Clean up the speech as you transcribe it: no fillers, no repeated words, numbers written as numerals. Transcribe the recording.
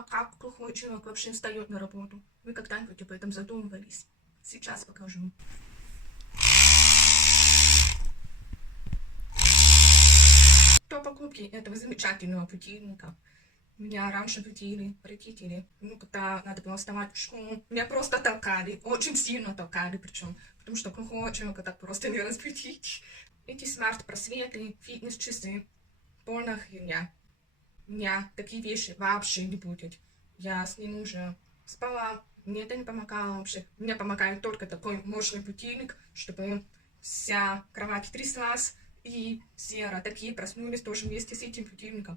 А как плохой человек вообще встает на работу? Вы когда-нибудь об этом задумывались? Сейчас покажу. До покупки этого замечательного будильника меня раньше будили родители. Ну, когда надо было вставать в школу, меня просто толкали, очень сильно толкали причем, потому что плохого человека так просто не разбудить. Эти смарт-просветы, фитнес-часы, полная херня. У меня такие вещи вообще не будет. Я с ним уже спала, мне это не помогало вообще. Мне помогает только такой мощный будильник, чтобы вся кровать тряслась, и все такие проснулись тоже вместе с этим будильником.